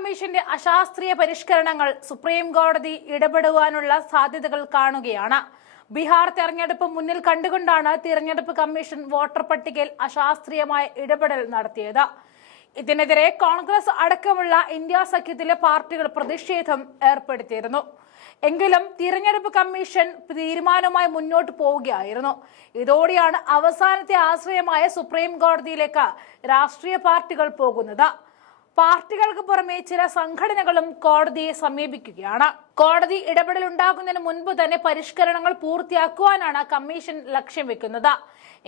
കമ്മീഷന്റെ അശാസ്ത്രീയ പരിഷ്കരണങ്ങൾ സുപ്രീം കോടതി ഇടപെടുവാനുള്ള സാധ്യതകൾ കാണുകയാണ്. ബീഹാർ തെരഞ്ഞെടുപ്പ് മുന്നിൽ കണ്ടുകൊണ്ടാണ് തിരഞ്ഞെടുപ്പ് കമ്മീഷൻ വോട്ടർ പട്ടികയിൽ അശാസ്ത്രീയമായ ഇടപെടൽ നടത്തിയത്. ഇതിനെതിരെ കോൺഗ്രസ് അടക്കമുള്ള ഇന്ത്യ സഖ്യത്തിലെ പാർട്ടികൾ പ്രതിഷേധം ഏർപ്പെടുത്തിയിരുന്നു. എങ്കിലും തിരഞ്ഞെടുപ്പ് കമ്മീഷൻ തീരുമാനവുമായി മുന്നോട്ട് പോവുകയായിരുന്നു. ഇതോടെയാണ് അവസാനത്തെ ആശ്രയമായ സുപ്രീം കോടതിയിലേക്ക് രാഷ്ട്രീയ പാർട്ടികൾ പോകുന്നത്. പാർട്ടികൾക്ക് പുറമെ ചില സംഘടനകളും കോടതിയെ സമീപിക്കുകയാണ്. കോടതി ഇടപെടൽ ഉണ്ടാകുന്നതിന് മുൻപ് തന്നെ പരിഷ്കരണങ്ങൾ പൂർത്തിയാക്കുവാനാണ് കമ്മീഷൻ ലക്ഷ്യം വെക്കുന്നത്.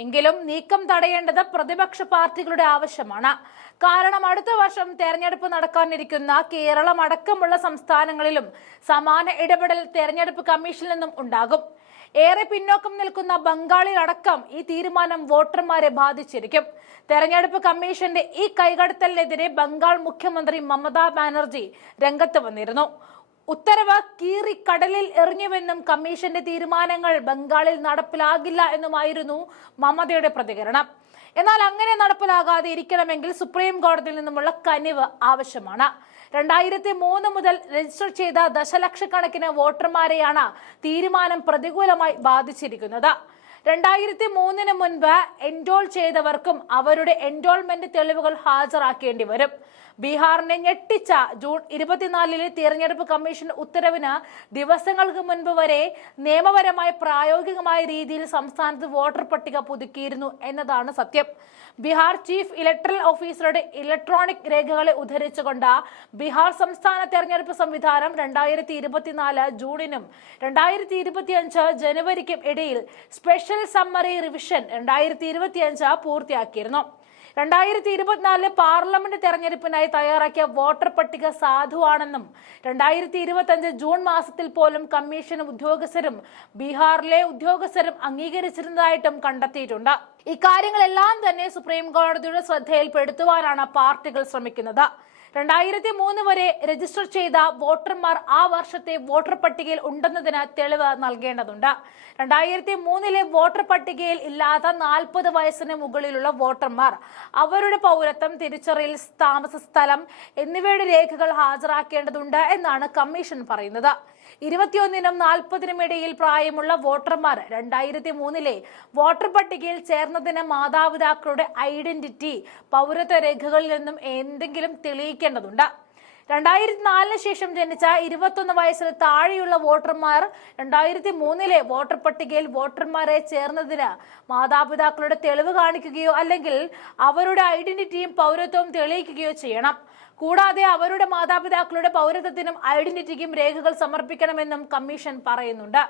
എങ്കിലും നീക്കം തടയേണ്ടത് പ്രതിപക്ഷ പാർട്ടികളുടെ ആവശ്യമാണ്. കാരണം അടുത്ത വർഷം തെരഞ്ഞെടുപ്പ് നടക്കാനിരിക്കുന്ന കേരളം അടക്കമുള്ള സംസ്ഥാനങ്ങളിലും സമാന ഇടപെടൽ തെരഞ്ഞെടുപ്പ് കമ്മീഷനിൽ നിന്നും ഉണ്ടാകും. ഏറെ പിന്നോക്കം നിൽക്കുന്ന ബംഗാളിൽ അടക്കം ഈ തീരുമാനം വോട്ടർമാരെ ബാധിച്ചിരിക്കും. തെരഞ്ഞെടുപ്പ് കമ്മീഷന്റെ ഈ കൈകടത്തലിനെതിരെ ബംഗാൾ മുഖ്യമന്ത്രി മമതാ ബാനർജി രംഗത്ത് വന്നിരുന്നു. ഉത്തരവ് കീറി കടലിൽ എറിഞ്ഞുവെന്നും കമ്മീഷന്റെ തീരുമാനങ്ങൾ ബംഗാളിൽ നടപ്പിലാകില്ല എന്നുമായിരുന്നു മമതയുടെ പ്രതികരണം. എന്നാൽ അങ്ങനെ നടപ്പിലാകാതെ ഇരിക്കണമെങ്കിൽ സുപ്രീം കോടതിയിൽ നിന്നുമുള്ള കനിവ് ആവശ്യമാണ്. 2003 മുതൽ രജിസ്റ്റർ ചെയ്ത ദശലക്ഷക്കണക്കിന് വോട്ടർമാരെയാണ് തീരുമാനം പ്രതികൂലമായി ബാധിച്ചിരിക്കുന്നത്. 2003 മുൻപ് എൻറോൾ ചെയ്തവർക്കും അവരുടെ എൻറോൾമെന്റ് തെളിവുകൾ ഹാജരാക്കേണ്ടി വരും. ബീഹാറിനെ ഞെട്ടിച്ച ജൂൺ 24 തിരഞ്ഞെടുപ്പ് കമ്മീഷൻ ഉത്തരവിന് ദിവസങ്ങൾക്ക് മുൻപ് വരെ നിയമപരമായി പ്രായോഗികമായ രീതിയിൽ സംസ്ഥാനത്ത് വോട്ടർ പട്ടിക പുതുക്കിയിരുന്നു എന്നതാണ് സത്യം. ബീഹാർ ചീഫ് ഇലക്ടറൽ ഓഫീസറുടെ ഇലക്ട്രോണിക് രേഖകളെ ഉദ്ധരിച്ചുകൊണ്ട് ബീഹാർ സംസ്ഥാന തെരഞ്ഞെടുപ്പ് സംവിധാനം 2024 ജൂണിനും 2025 ജനുവരിക്കും ഇടയിൽ സ്പെഷ്യൽ സമ്മറി റിവിഷൻ 2025 പൂർത്തിയാക്കിയിരുന്നു. 2024 പാർലമെന്റ് തെരഞ്ഞെടുപ്പിനായി തയ്യാറാക്കിയ വോട്ടർ പട്ടിക സാധുവാണെന്നും 2025 ജൂൺ മാസത്തിൽ പോലും കമ്മീഷൻ ഉദ്യോഗസ്ഥരും ബീഹാറിലെ ഉദ്യോഗസ്ഥരും അംഗീകരിച്ചിരുന്നതായിട്ടും കണ്ടെത്തിയിട്ടുണ്ട്. ഇക്കാര്യങ്ങളെല്ലാം തന്നെ സുപ്രീം കോടതിയുടെ ശ്രദ്ധയിൽപ്പെടുത്തുവാനാണ് പാർട്ടികൾ ശ്രമിക്കുന്നത്. 2003 വരെ രജിസ്റ്റർ ചെയ്ത വോട്ടർമാർ ആ വർഷത്തെ വോട്ടർ പട്ടികയിൽ ഉണ്ടെന്നതിന് തെളിവ് നൽകേണ്ടതുണ്ട്. 2003 വോട്ടർ പട്ടികയിൽ ഇല്ലാത്ത 40 വയസ്സിന് മുകളിലുള്ള വോട്ടർമാർ അവരുടെ പൗരത്വം, തിരിച്ചറിയൽ, താമസ സ്ഥലം എന്നിവയുടെ രേഖകൾ ഹാജരാക്കേണ്ടതുണ്ട് എന്നാണ് കമ്മീഷൻ പറയുന്നത്. 21നും 40നും ഇടയിൽ പ്രായമുള്ള വോട്ടർമാർ 2003 വോട്ടർ പട്ടികയിൽ ചേർന്നതിന് മാതാപിതാക്കളുടെ ഐഡന്റിറ്റി, പൗരത്വ രേഖകളിൽ നിന്നും എന്തെങ്കിലും തെളിയിക്കേണ്ടതുണ്ട്. 2004 ശേഷം ജനിച്ച 21 വയസ്സിന് താഴെയുള്ള വോട്ടർമാർ 2003 വോട്ടർ പട്ടികയിൽ വോട്ടർമാരെ ചേർന്നതിന് മാതാപിതാക്കളുടെ തെളിവ് കാണിക്കുകയോ അല്ലെങ്കിൽ അവരുടെ ഐഡന്റിറ്റിയും പൗരത്വവും തെളിയിക്കുകയോ ചെയ്യണം. കൂടാതെ അവരുടെ മാതാപിതാക്കളുടെ പൗരത്വത്തിനും ഐഡന്റിറ്റിക്കും രേഖകൾ സമർപ്പിക്കണമെന്നും കമ്മീഷൻ പറയുന്നുണ്ട്.